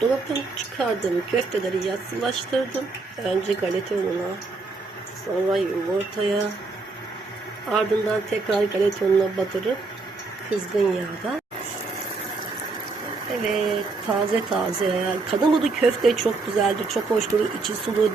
Dolaptan çıkardığım köfteleri yassılaştırdım. Önce galeta ununa, sonra yumurtaya, ardından tekrar galeta ununa batırıp kızgın yağda. Evet, taze taze. Kadın budu köfte çok güzeldir, çok hoştur. içi sulu,